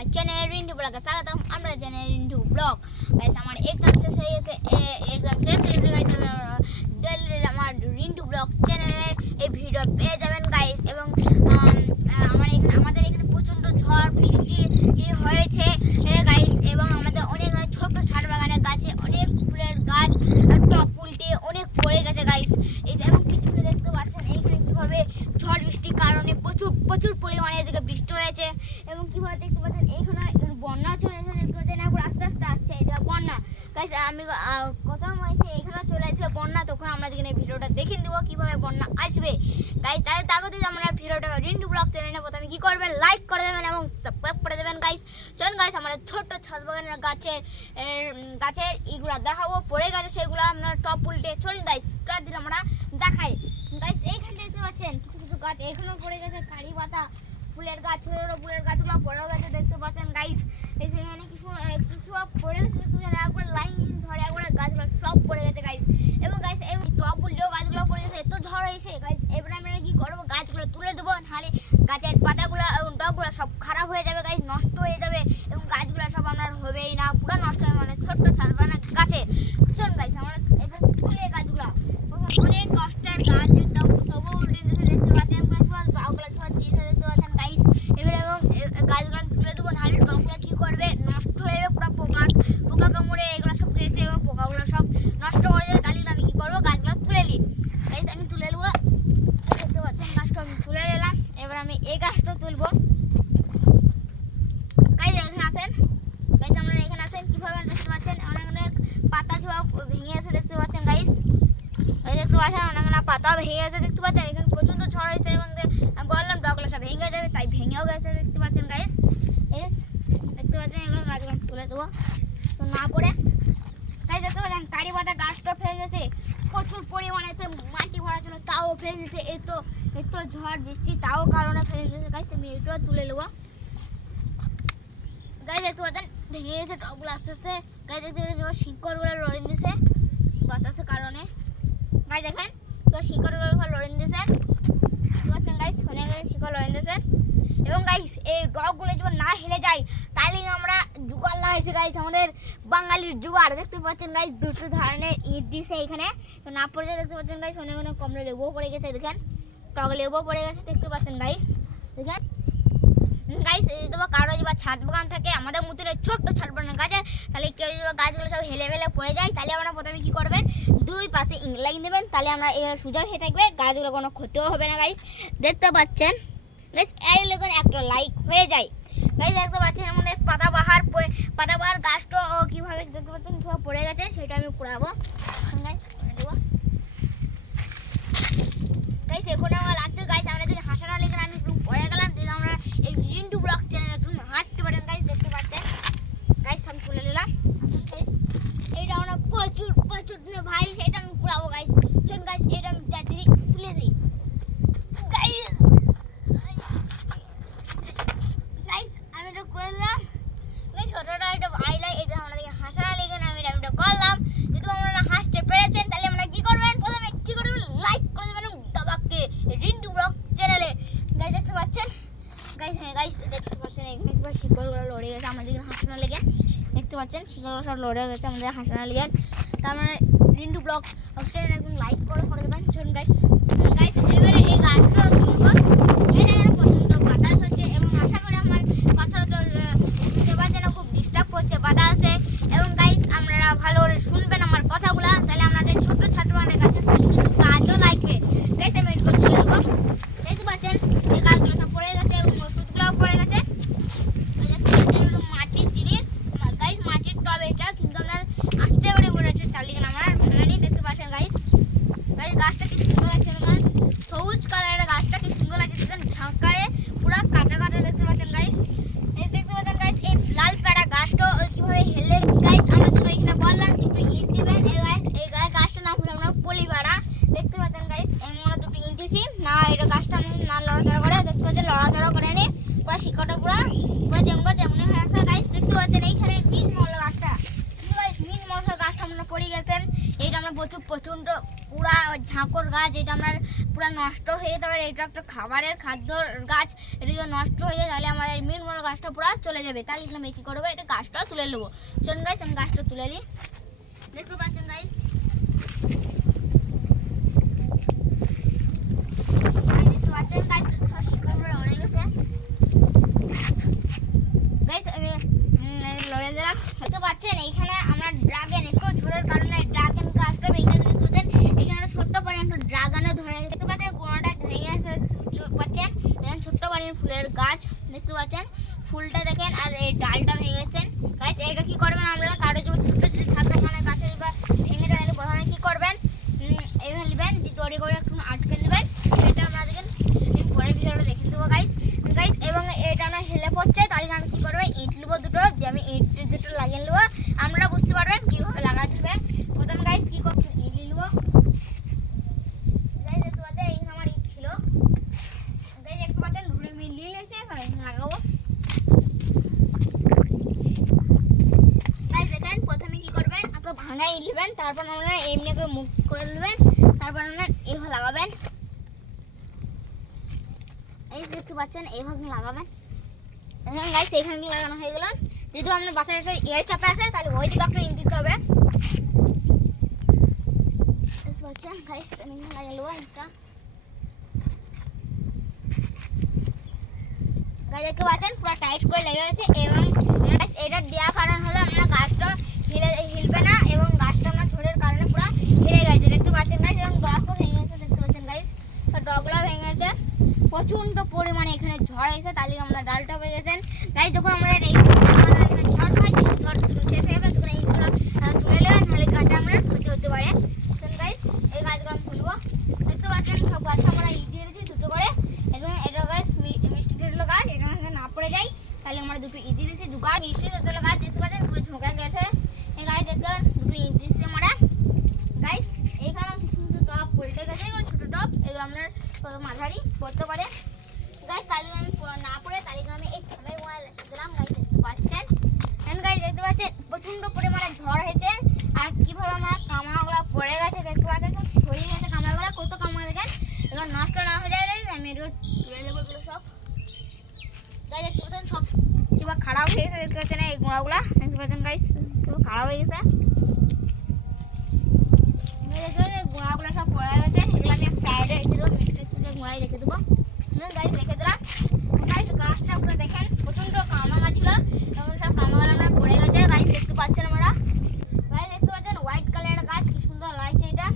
আমার চ্যানেল রিন্টু ব্লগে স্বাগতম। আমরা চ্যানেল রিন্টু ব্লগ। গাইস আমার এক্সাম শেষ হয়ে গেছে গাইস। ডেইলি আমার রিন্টু ব্লগ চ্যানেলের এই ভিডিও পেয়ে যাবেন গাইস। এবং আমাদের এখানে প্রচণ্ড ঝড় বৃষ্টি হয়েছে গাইস। এবং আমাদের অনেক ছোট ছাদ বাগানের গাছে অনেক ফুলের গাছ টপ উল্টে অনেক পড়ে গেছে গাইস। এবং পিছনে দেখতে পাচ্ছেন এইখানে কীভাবে ঝড় বৃষ্টির কারণে প্রচুর পরিমাণে এদিকে বৃষ্টি হয়েছে। এবং কীভাবে দেখতে পাচ্ছেন এইখানে বন্যা চলে এসেছে, দেখতে পাচ্ছেন এখন আস্তে আস্তে আসছে এদিকে বন্যা গাইস। আমি কোথাও হয়েছে এখানে চলে এসেছে বন্যা, তখন আমরা এখানে ভিডিওটা দেখে দেবো কীভাবে বন্যা আসবে গাইস। তাহলে তাগতে আমরা ভিডিওটা রিন্টু ব্লগ চ্যানেলে প্রথমে কী করবেন, লাইক করে দেবেন এবং সাবস্ক্রাইব করে দেবেন গাইস। চলুন গাইস আমাদের ছোট্ট ছাদ বাগানের গাছের এইগুলো দেখাবো, পড়ে গেছে সেগুলো আপনার টপ উল্টে। চলুন গাইস দিন আমরা দেখাই গাইস। এইখানে দেখতে পাচ্ছেন কিছু কিছু গাছ এখানেও পড়ে গেছে, কারি পাতা ফুলের গাছ, ছোটো ছোটো ফুলের গাছগুলো পড়েও গেছে দেখতে পাচ্ছেন গাইস। এই সেখানে কিছু সব পড়ে গেছে, একবার লাইন ধরে একবার গাছগুলো সব পড়ে গেছে গাইস। এবং গাইস এই টপ উল্টেও গাছগুলো পড়ে গেছে, এত ঝড় হয়েছে গাইস। এবার আমরা কি করবো, গাছগুলো তুলে দেবো, নাহলে গাছের পাতাগুলো এবং ডগগুলো সব খারাপ হয়ে যাবে গাইস, নষ্ট হয়ে যাবে এবং গাছগুলো সব আপনার হবেই না, পুরো নষ্ট হয়ে আমাদের ছোট্ট ছাদ বাগানের গাছে। চলুন গাইস আমরা এবার তুলে গাছগুলো, অনেক কষ্টের গাছ তবুও উল্টে দিয়েছে দেখতে পাচ্ছেন, বাউগুলো সব দিয়েছে দেখতে পাচ্ছেন গাইস। এবার এবং গাছগুলো তুলে দেবো, নাহলে ডগগুলো কী করবে, নষ্ট হয়ে যাবে, পুরো পোকা কামড়ে এগুলো সব খেয়েছে এবং পোকাগুলো সব নষ্ট করে যাবে। তাহলে আমি কী করবো, গাছগুলো তুলে নিই গাইস। আমি তুলে নেবো, দেখতে পাচ্ছেন গাছটা আমি তুলে নিলাম। এবার আমি এই গাছটা তুলবো গাইস। এখানে আসেন গাইস, আমরা এখানে আসেন, কীভাবে দেখতে পাচ্ছেন অনেক পাতা কীভাবে ভেঙে আছে দেখতে পাচ্ছেন গাইস। দেখতে পাচ্ছেন অনেক পাতা ভেঙে গেছে দেখতে পাচ্ছেন, এখানে প্রচণ্ড ঝড় হয়েছে এবং আমি বললাম ডগগুলো সব ভেঙে যাবে, তাই ভেঙেও গেছে দেখতে পাচ্ছেন গাইস। দেখতে পাচ্ছেন এগুলো গাছগুলো তুলে দেবো তো না পড়ে গাইস। দেখতে পাচ্ছেন কারি পাতা গাছটা ফেলে গেছে, প্রচুর পরিমাণে মাটি ভরা ছিল তাও ফেলে দিয়েছে। এত ঝড় বৃষ্টি তাও কারণে ফেলে দিয়েছে গাইস। আমি এটাও তুলে নেবো গাইস। দেখতে পাচ্ছেন ভেঙে গেছে টবগুলো আস্তে আস্তে গাইস। দেখতে পাচ্ছেন শিকড়গুলো লড়ে দিয়েছে বাতাসের কারণে গাইস। দেখেন তো শিকড়গুলো লড়ে দিয়েছে দেখতে পাচ্ছেন গাইস, অনেক শিকড় লড়ে দিয়েছে। এবং গাইস এই ডগগুলো যদি না হেলে যায় তাহলে আমরা জোগাড় লাগাইছি গাইস, আমাদের বাঙালির জোগাড়। দেখতে পাচ্ছেন গাইস দুটো ধরনের ইট দিছে এখানে, তো না পড়ে যায় দেখতে পাচ্ছেন গাইস। অনেক কমলা লেবুও পড়ে গেছে, দেখেন টক লেবুও পড়ে গেছে দেখতে পাচ্ছেন গাইস। দেখেন গাইস যদি কারো যদি ছাদ বাগান থাকে আমাদের মতন ছোট্ট ছাদ বাগান গাছে, তাহলে কেউ যদি গাছগুলো সব হেলে ফেলে পড়ে যায়, তাহলে আমরা প্রথমে কী করবেন, দুই পাশে ইট লাগিয়ে দেবেন, তাহলে আমরা সোজা হয়ে থাকবে, গাছগুলো কোনো ক্ষতিও হবে না গাইস। দেখতে পাচ্ছেন গাইস এর লেগে একটা লাইক হয়ে যায় গাইস। দেখতে পাচ্ছেন আমাদের পাতাবাহার গাছটা কীভাবে দেখতে পাচ্ছেন কীভাবে পড়ে গেছে, সেটা আমি কুড়াবো গাইস, করে দেবো গাইস। এখন আমার লাগছে গাইস, আমরা যদি হাসানো লেগে আমি একটু পড়ে গেলাম, যদি আমরা এই রিন্টু ব্লগ চ্যানেলে একটু হাসতে পারেন গাইস। দেখতে পাচ্ছেন গাইস আমি তুলে নিলাম গাইস। এইটা আমরা প্রচুর ভাই, সেটা আমি কুড়াবো গাইস। চলুন গাইস এটা আমি তাড়াতাড়ি তুলে দিই গাইস। আমি এটা করে নিলাম গাইস, ছোটোটা এটা আইলাই, এটা আমাদের হাসানো লেগে আমি এটা করলাম। যদি আপনারা হাসতে পেরেছেন তাহলে আমরা কী করবেন, প্রথমে কী করবেন, লাইক করে দেবেন দাবাকে রিন্টু ব্লগ চ্যানেলে গাইস। দেখতে পাচ্ছেন গাইস, হ্যাঁ গাইস দেখতে পাচ্ছেন এখানে একবার শিকড়গুলো লড়ে গেছে আমাদের হাসানো লেগে, দেখতে পাচ্ছেন শিকড়গুলো সব লড়ে গেছে আমাদের হাসানো লেগে। তার মানে রিন্টু ব্লগ চ্যানেলে একদম লাইক করে দেবেন। চলুন গাইস এবারে এই গাছটা তুলবো, এটা যেন প্রচণ্ড বাতাস হচ্ছে এবং আশা করি আমার কথাটা সেবার যেন খুব ডিস্টার্ব করছে বাতাসে। এবং গাইস আপনারা ভালো করে শুনবেন আমার কথাগুলো, তাহলে আপনাদের ছোট্ট ছাদ বাগানের গাছে কিন্তু গাছও লাগবে গাইস। আমি এটা তুলে দেবো, দেখতে পাচ্ছেন এই গাছগুলো সব পড়ে গেছে এবং ওষুধগুলোও পড়ে গেছে। মাটির জিনিস গাইস, মাটির টব এটা, কিন্তু আপনার আস্তে করে পড়েছে, চালিয়ে আমার ভাঙানি। দেখতে পাচ্ছেন গাইস গাছটা কি সুন্দর লাগছে, সবুজ কালারের গাছটা কি সুন্দর লাগছে, ঝাঁকারে পুরো কাটা দেখতে পাচ্ছেন গাইস। ঝাঁকর গাছ, এটা আপনার পুরো নষ্ট হয়ে যেতে পারে। এটা একটা খাবারের খাদ্যর গাছ, এটা যদি নষ্ট হয়ে যায় তাহলে আমাদের মিনমোর গাছটা পুরো চলে যাবে। তাহলে আমি কী করবো, এটা গাছটা তুলে নেবো। চলুন গাইস আমি গাছটা তুলে নিই। দেখতে পাচ্ছেন গাইস, দেখতে পাচ্ছেন গাইস শিকড়গুলো অনেক গেছে গাইস। আমি লড়ে দিলাম। দেখতে পাচ্ছেন এইখানে আমরা ড্রাগন একটু ঝড়ের কারণে ড্রাগন গাছটা ভেঙে দিচ্ছেন। এখানে ছোট্ট পানি একটু ড্রাগনও ধরে দেখতে পাচ্ছেন, কোনোটা ভেঙে আসে পাচ্ছেন। দেখেন ছোট্ট পানির ফুলের গাছ দেখতে পাচ্ছেন, ফুলটা দেখেন আর এই ডালটা ভেঙে গেছেন গাইস। এটা কি করবেন আপনারা, কারো যদি ছোট্ট ছোট ছাত্রখানে গাছে ভেঙে যায় তাহলে প্রথমে কি করবেন, এইভাবে নেবেন, দড়ি করে একটু আটকে নেবেন। সেটা আমরা দেখেন পরের ভিডিওটা দেখে দেবো গাইস। এবং এটা আমরা হেলে পড়ছে, তাহলে আমি কি করবো, ইট নেবো দুটো, দিয়ে আমি ইট দুটো লাগিয়ে নেবো। আপনারা বুঝতে পারবেন কীভাবে লাগাতে হবে। প্রথম গাইস কী করছেন, ইট নেবো গাইস। দেখতে পাচ্ছেন এইখানে আমার ইট ছিল গাইস, দেখতে পাচ্ছেন ঘুরে মিলিয়ে এসে এখানে লাগাবো গাইস। দেখেন প্রথমে কি করবেন, আপনারা ভাঙাই নেবেন, তারপর আপনারা এমনি করে মুখ করে নেবেন, তারপর আপনারা এইভাবে লাগাবেন। এই দেখতে পাচ্ছেন এইভাবে লাগাবেন। দেখেন গাইস এইখানে লাগানো হয়ে গেল। যদি আপনার বাসায় একটা এয়ার চাপে আসে তাহলে ওই দিকে একটা ইট দিতে হবে। দেখতে পাচ্ছেন গাইস আমি লাগিয়ে নেবো একটা গাইস। দেখতে পাচ্ছেন পুরো টাইট করে লেগে গেছে। এবং গাইস এটা দেওয়ার কারণ হলো আপনার গাছটা হিলবে না, এবং গাছটা আপনার ঝড়ের কারণে পুরো হেলে গেছে দেখতে পাচ্ছেন গাইস। এবং ডগও ভেঙে গেছে দেখতে পাচ্ছেন গাইস, ডগগুলো ভেঙে গেছে। প্রচণ্ড পরিমাণে এখানে ঝড় এসে তাহলে আমরা ডালটা পেয়ে গেছেন গাইস। যখন আমরা এই ঝড় হয়, ঝড় শেষ হয়ে যাবে তখন এইগুলো তুলে নেবেন, নাহলে গাছে আমরা ক্ষতি হতে পারে। গাইস এই গাছগুলো আমি তুলবো। দেখতে পাচ্ছেন সব গাছ আমরা ইট দিয়ে দিয়েছি দুটো করে। এবং এটা গাছ মিষ্টি তেঁতুল গাছ, এটা না পড়ে যায় তাহলে আমরা দুটো ইট দিয়ে দিয়েছি। দুটো মিষ্টি তেঁতুল গাছ দেখতে পাচ্ছেন খুবই ঝোঁকা গেছে। এই গাছ দেখতে দুটো ইট দিচ্ছি আমরা গাইস। এইখানেও কিছু কিছু টপ পল্টে গেছে, ছোটো টপ, এগুলো আপনার মাঝারি পড়তে পারে গাইস। তাহলে আমি না পড়ে তাহলে আমি এই থামের গোড়ায় লেখে দিলাম গাইস। দেখতে পাচ্ছেন গাইস, দেখতে পাচ্ছেন প্রচণ্ড পরিমাণে ঝড় হয়েছে। আর কীভাবে আমার কামাগুলো পড়ে গেছে দেখতে পাচ্ছেন, ছড়িয়ে গেছে কামাগুলো, কত কামা দেখেন। এগুলো নষ্ট না হয়ে যায় আমি এগুলো তুলে নেবো। এগুলো সব গাইস দেখতে পাচ্ছেন সব কিংবা খারাপ হয়ে গেছে দেখতে পাচ্ছেন, এই গোড়াগুলো দেখতে পাচ্ছেন গাইস কিংবা খারাপ হয়ে গেছে। গোড়াগুলো সব পড়ে গেছে, এগুলো আমি এক সাইডে রেখে দেবো, মিষ্টি গোড়ায় রেখে দেবো গাইস। রেখে দিলাম গাইস। গাছটা পুরো দেখেন প্রচণ্ড কামা গাছ ছিল, এবং সব কামাগুলো আমার পড়ে গেছে গাইস। দেখতে পাচ্ছেন আমরা গাইস, দেখতে পাচ্ছেন হোয়াইট কালারের গাছ, কি সুন্দর লাগছে এটা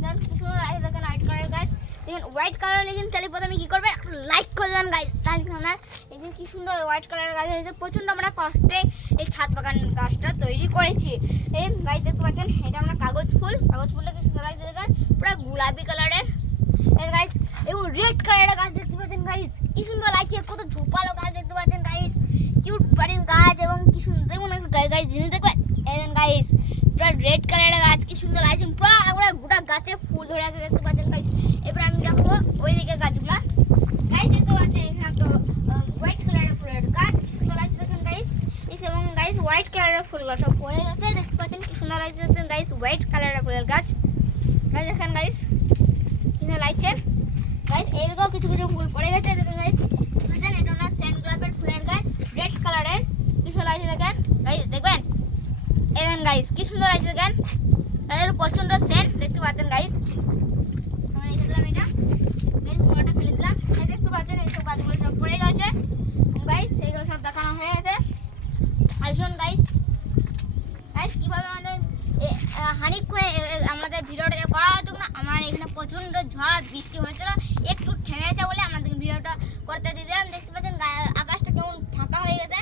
দেখেন, কি সুন্দর লাগছে দেখেন হোয়াইট কালারের গাছ। দেখেন হোয়াইট কালার লেগেন তাহলে প্রথমে কী করবেন, একটু লাইক করে দেবেন গাইস। তাহলে আপনার এই যে কী সুন্দর হোয়াইট কালারের গাছ হয়েছে। প্রচণ্ড আমরা কষ্টে এই ছাদ বাগান গাছটা তৈরি করেছি। এই গাইস দেখতে পাচ্ছেন এটা আমরা কাগজ ফুলটা কি সুন্দর লাগছে দেখেন, পুরো গোলাপি কালারের এর গাইস। এবং রেড কালারের গাছ দেখতে পাচ্ছেন গাইস, কি সুন্দর লাগছে, কত ঝোপালো গাছ দেখতে পাচ্ছেন গাইস, কিউট পারিন গাছ। এবং কি সুন্দর দেখুন একটু গাইস জিনিস দেখবেন গাইস, পুরো রেড কালারের গাছ, কি সুন্দর লাগছে, পুরো একবারে গোটা গাছে ফুল ধরে আছে দেখতে পাচ্ছেন গাইস। এবার আমি দেখবো ওইদিকে গাছগুলা গাইস। দেখতে পাচ্ছেন এখানে একটা হোয়াইট কালারের ফুলের গাছ, কি সুন্দর লাগছে দেখেন গাইস। এবং গাইস হোয়াইট কালারের ফুলগুলো সব পড়ে গেছে দেখতে পাচ্ছেন, কি সুন্দর লাগছে দেখছেন গাইস, হোয়াইট কালারের ফুলের গাছ গাইস। দেখেন গাইস কি সুন্দর লাগছে গাইস। এইদিকেও কিছু কিছু ফুল পড়ে গেছে দেখেন গাইস। বুঝছেন এটা হলো সেন্ট গোলাপের ফুলের গাছ, রেড কালারের, কি সুন্দর লাগছে দেখেন গাইস। দেখবেন দেখেন গাইস কি সুন্দর লাগছে দেখেন, এর প্রচণ্ড সেন্ট দেখতে পাচ্ছেন গাইস। আমরা রেখে দিলাম এটা গাইস, পুরোটা ফেলে দিলাম। দেখতে পাচ্ছেন এইসব গাছগুলো সব পড়ে গেছে গাইস, এইগুলো সব দেখানো হয়ে গেছে। আসুন গাইস গাইস কীভাবে আমাদের হানি করে আমাদের ভিডিওটা করা হতো না। আমার এখানে প্রচণ্ড ঝড় বৃষ্টি হয়েছিল, একটু থেমেছে বলে আমাদের ভিডিওটা করতে দিলাম। দেখতে পাচ্ছেন আকাশটা কেমন ফাঁকা হয়ে গেছে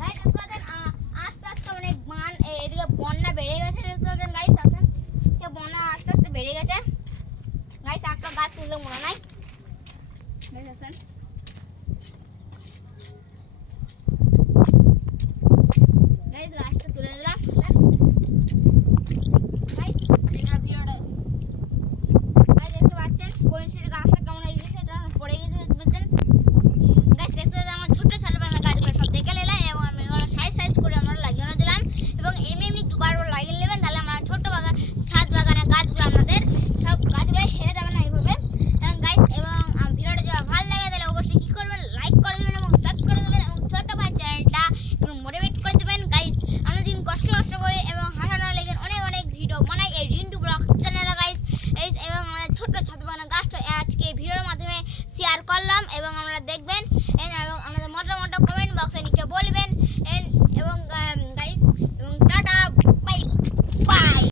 গাইস। দেখতে পাচ্ছেন আস্তে আস্তে অনেক এদিকে বন্যা বেড়ে গেছে দেখতে পাচ্ছেন গাইস। আসেন বন্যা আস্তে আস্তে বেড়ে গেছে গাইস। একটা গাছ তুললে মনে নাই গাইস। আসেন